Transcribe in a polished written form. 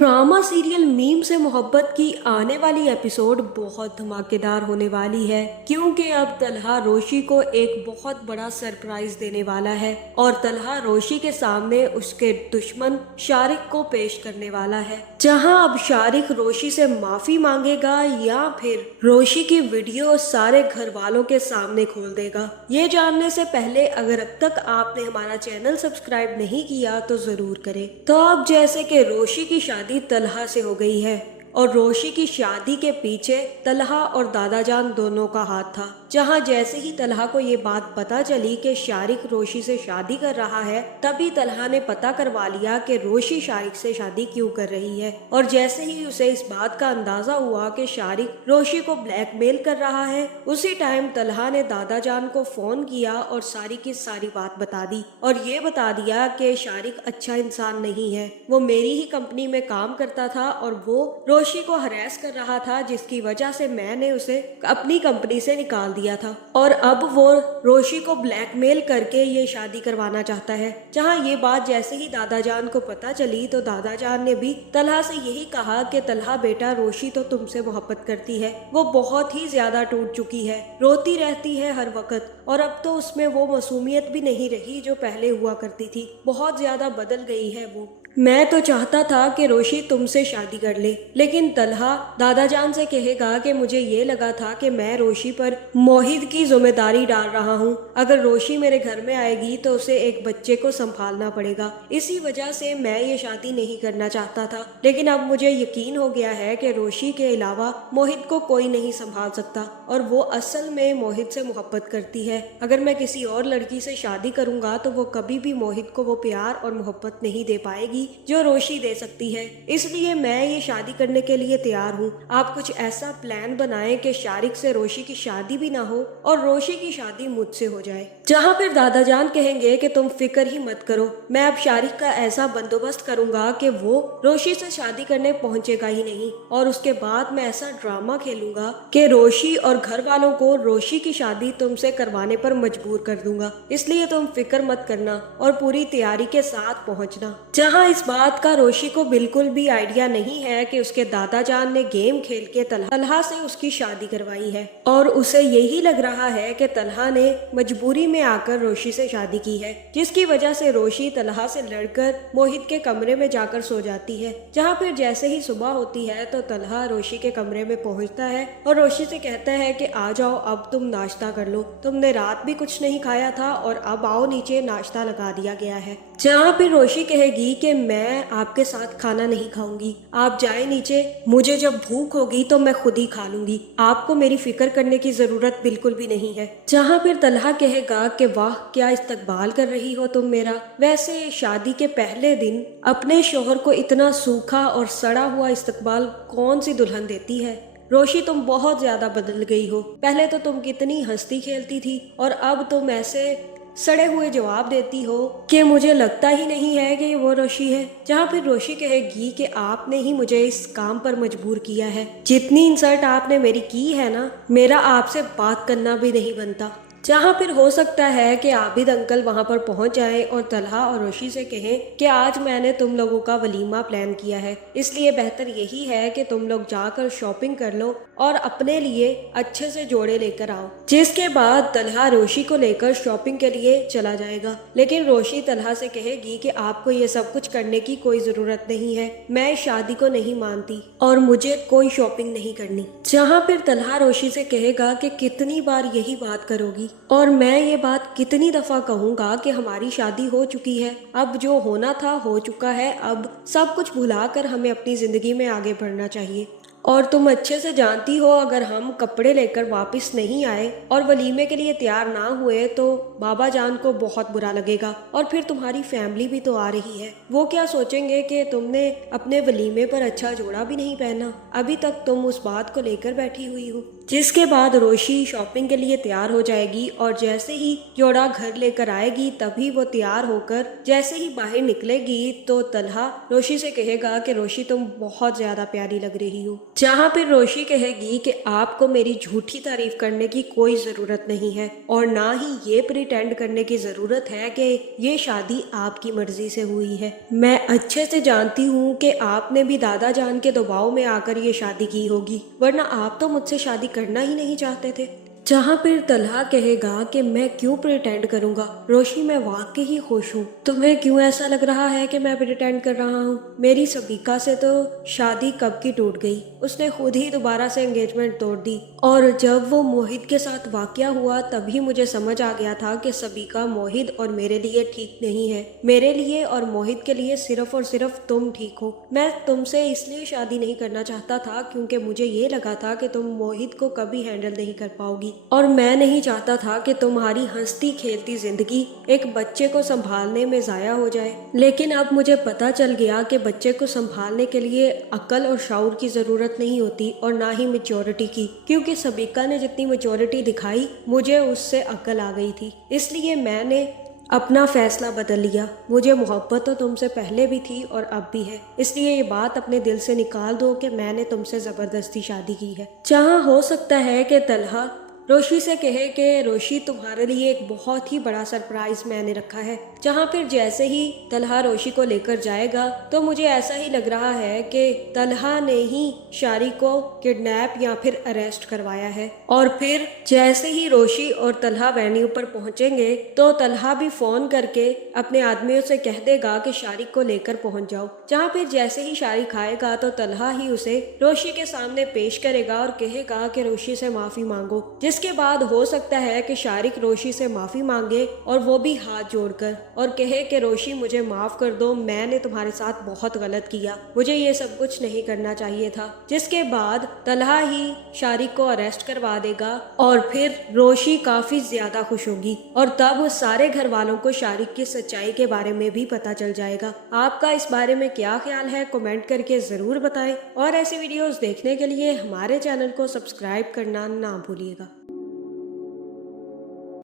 Drama serial meme से मोहब्बत की आने वाली एपिसोड बहुत धमाकेदार होने वाली है, क्योंकि अब तलहा रोशी को एक बहुत बड़ा सरप्राइज देने वाला है और तलहा रोशी के सामने उसके दुश्मन शारिक को पेश करने वाला है। जहां अब शारिक रोशी से माफी मांगेगा या फिर रोशी की वीडियो सारे घर वालों के सामने खोल देगा। ये जानने से पहले अगर अब तक आपने हमारा चैनल सब्सक्राइब नहीं किया तो जरूर करें। तो अब जैसे कि रोशी की शादी तलहा से हो गई है और रोशी की शादी के पीछे तलहा और दादाजान दोनों का हाथ था। जहां जैसे ही तलहा को ये बात पता चली कि शारिक रोशी से शादी कर रहा है, तभी तलहा ने पता करवा लिया कि रोशी शारिक से शादी क्यों कर रही है। और जैसे ही उसे इस बात का अंदाजा हुआ कि शारिक रोशी को ब्लैकमेल कर रहा है, उसी टाइम तलहा ने दादाजान को फोन किया और सारी की सारी बात बता दी और ये बता दिया कि शारिक अच्छा इंसान नहीं है, वो मेरी ही कंपनी में काम करता था और वो रोशी को हरास कर रहा था, जिसकी वजह से मैंने उसे अपनी कंपनी से निकाल दिया था और अब वो रोशी को ब्लैकमेल करके ये शादी करवाना चाहता है। जहां ये बात जैसे ही दादाजान को पता चली तो दादाजान ने भी तलहा से यही कहा कि तलहा बेटा, रोशी तो तुमसे मोहब्बत करती है, वो बहुत ही ज्यादा टूट चुकी है, रोती रहती है हर वक्त और अब तो उसमें वो मासूमियत भी नहीं रही जो पहले हुआ करती थी, बहुत ज्यादा बदल गई है वो। मैं तो चाहता था कि रोशी तुमसे शादी कर ले, लेकिन तलहा दादाजान से कहेगा कि मुझे ये लगा था कि मैं रोशी पर मोहित की जिम्मेदारी डाल रहा हूँ। अगर रोशी मेरे घर में आएगी तो उसे एक बच्चे को संभालना पड़ेगा, इसी वजह से मैं ये शादी नहीं करना चाहता था। लेकिन अब मुझे यकीन हो गया है कि रोशी के अलावा मोहित को कोई नहीं संभाल सकता और वो असल में मोहित से मोहब्बत करती है। अगर मैं किसी और लड़की से शादी करूंगा तो वो कभी भी मोहित को वो प्यार और मोहब्बत नहीं दे पाएगी जो रोशी दे सकती है। इसलिए मैं ये शादी करने के लिए तैयार हूँ। आप कुछ ऐसा प्लान बनाएं कि शारिक से रोशी की शादी भी ना हो और रोशी की शादी मुझसे हो जाए। जहाँ फिर दादाजान कहेंगे कि तुम फिक्र ही मत करो, मैं अब शारिक का ऐसा बंदोबस्त करूंगा कि वो रोशी से शादी करने पहुंचेगा ही नहीं और उसके बाद मैं ऐसा ड्रामा खेलूंगा कि रोशी और घर वालों को रोशी की शादी तुमसे करवाने पर मजबूर कर दूंगा। इसलिए तुम फिक्र मत करना और पूरी तैयारी के साथ पहुंचना। जहाँ इस बात का रोशी को बिल्कुल भी आइडिया नहीं है कि उसके दादाजान ने गेम खेल के तलहा से उसकी शादी करवाई है और उसे यही लग रहा है कि तलहा ने मजबूरी में आकर रोशी से शादी की है, जिसकी वजह से रोशी तलहा से लड़कर मोहित के कमरे में जाकर सो जाती है। जहाँ फिर जैसे ही सुबह होती है तो तलहा रोशी के कमरे में पहुँचता है और रोशी से कहता है कि आ जाओ, अब तुम नाश्ता कर लो, तुमने रात भी कुछ नहीं खाया था और अब आओ नीचे, नाश्ता लगा दिया गया है। जहाँ फिर रोशी कहेगी कि मैं आपके साथ खाना नहीं खाऊंगी, आप जाए नीचे, मुझे जब भूख होगी तो मैं खुद ही खा लूंगी, आपको मेरी फिक्र करने की जरूरत बिल्कुल भी नहीं है। जहाँ फिर तलहा कहेगा कि वाह, क्या इस्तकबाल कर रही हो तुम मेरा। वैसे शादी के पहले दिन अपने शोहर को इतना सूखा और सड़ा हुआ इस्तकबाल कौन सी दुल्हन देती है। रोशी, तुम बहुत ज्यादा बदल गई हो। पहले तो तुम कितनी हंसती खेलती थी और अब तुम ऐसे सड़े हुए जवाब देती हो कि मुझे लगता ही नहीं है कि वो रोशी है। जहाँ फिर रोशी कहेगी कि आपने ही मुझे इस काम पर मजबूर किया है, जितनी इंसल्ट आपने मेरी की है ना, मेरा आपसे बात करना भी नहीं बनता। जहाँ फिर हो सकता है कि आबिद अंकल वहाँ पर पहुँच जाएं और तलहा और रोशी से कहें कि आज मैंने तुम लोगों का वलीमा प्लान किया है, इसलिए बेहतर यही है कि तुम लोग जाकर शॉपिंग कर लो और अपने लिए अच्छे से जोड़े लेकर आओ। जिसके बाद तलहा रोशी को लेकर शॉपिंग के लिए चला जाएगा, लेकिन रोशी तलहा से कहेगी कि आपको ये सब कुछ करने की कोई जरूरत नहीं है, मैं इस शादी को नहीं मानती और मुझे कोई शॉपिंग नहीं करनी। जहाँ फिर तलहा रोशी से कहेगा कि कितनी बार यही बात करोगी और मैं ये बात कितनी दफा कहूंगा कि हमारी शादी हो चुकी है, अब जो होना था हो चुका है, अब सब कुछ भुलाकर हमें अपनी जिंदगी में आगे बढ़ना चाहिए। और तुम अच्छे से जानती हो, अगर हम कपड़े लेकर वापस नहीं आए और वलीमे के लिए तैयार ना हुए तो बाबा जान को बहुत बुरा लगेगा और फिर तुम्हारी फैमिली भी तो आ रही है, वो क्या सोचेंगे कि तुमने अपने वलीमे पर अच्छा जोड़ा भी नहीं पहना, अभी तक तुम उस बात को लेकर बैठी हुई हो। जिसके बाद रोशी शॉपिंग के लिए तैयार हो जाएगी और जैसे ही जोड़ा घर लेकर आएगी तभी वो तैयार होकर जैसे ही बाहर निकलेगी तो तलहा रोशी से कहेगा कि रोशी, तुम बहुत ज्यादा प्यारी लग रही हो। जहाँ फिर रोशी कहेगी कि आपको मेरी झूठी तारीफ करने की कोई जरूरत नहीं है और ना ही ये प्रिटेंड करने की जरूरत है कि ये शादी आपकी मर्जी से हुई है। मैं अच्छे से जानती हूँ कि आपने भी दादा जान के दबाव में आकर ये शादी की होगी, वरना आप तो मुझसे शादी करना ही नहीं चाहते थे। जहाँ फिर तलहा कहेगा कि मैं क्यों प्रिटेंड करूंगा, रोशी मैं वाकई ही खुश हूँ। तुम्हें क्यों ऐसा लग रहा है कि मैं प्रिटेंड कर रहा हूँ? मेरी सबीका से तो शादी कब की टूट गई, उसने खुद ही दोबारा से एंगेजमेंट तोड़ दी। और जब वो मोहित के साथ वाकया हुआ तभी मुझे समझ आ गया था कि सबीका मोहित और मेरे लिए ठीक नहीं है। मेरे लिए और मोहित के लिए सिर्फ और सिर्फ तुम ठीक हो। मैं तुमसे इसलिए शादी नहीं करना चाहता था क्योंकि मुझे ये लगा था कि तुम मोहित को कभी हैंडल नहीं कर पाओगी, और मैं नहीं चाहता था कि तुम्हारी हंसती खेलती जिंदगी एक बच्चे को संभालने में जाया हो जाए। लेकिन अब मुझे पता चल गया कि बच्चे को संभालने के लिए अक्ल और शाऊर की जरूरत नहीं होती और ना ही मैच्योरिटी की, क्योंकि सबीका ने जितनी मैच्योरिटी दिखाई मुझे उससे अक्ल आ गई थी। इसलिए मैंने अपना फैसला बदल लिया। मुझे मोहब्बत तो तुमसे पहले भी थी और अब भी है, इसलिए ये बात अपने दिल से निकाल दो कि मैंने तुमसे जबरदस्ती शादी की है। जहाँ हो सकता है कि तलहा रोशी से कहे कि रोशी तुम्हारे लिए एक बहुत ही बड़ा सरप्राइज मैंने रखा है। जहाँ फिर जैसे ही तलहा रोशी को लेकर जाएगा तो मुझे ऐसा ही लग रहा है कि तलहा ने ही शारी को किडनैप या फिर अरेस्ट करवाया है। और फिर जैसे ही रोशी और तलहा वेन्यू पर पहुंचेंगे तो तलहा भी फोन करके अपने आदमियों से कह देगा कि शारी को लेकर पहुंच जाओ। जहाँ फिर जैसे ही शारी खाएगा तो तलहा ही उसे रोशी के सामने पेश करेगा और कहेगा कि रोशी से माफी मांगो, जिसके बाद हो सकता है कि शारिक रोशी से माफी मांगे और वो भी हाथ जोड़कर और कहे कि रोशी मुझे माफ कर दो, मैंने तुम्हारे साथ बहुत गलत किया, मुझे ये सब कुछ नहीं करना चाहिए था। जिसके बाद तलहा ही शारिक को अरेस्ट करवा देगा और फिर रोशी काफी ज्यादा खुश होगी और तब सारे घर वालों को शारिक की सच्चाई के बारे में भी पता चल जाएगा। आपका इस बारे में क्या ख्याल है कमेंट करके जरूर बताएं और ऐसी वीडियोस देखने के लिए हमारे चैनल को सब्सक्राइब करना ना भूलिएगा।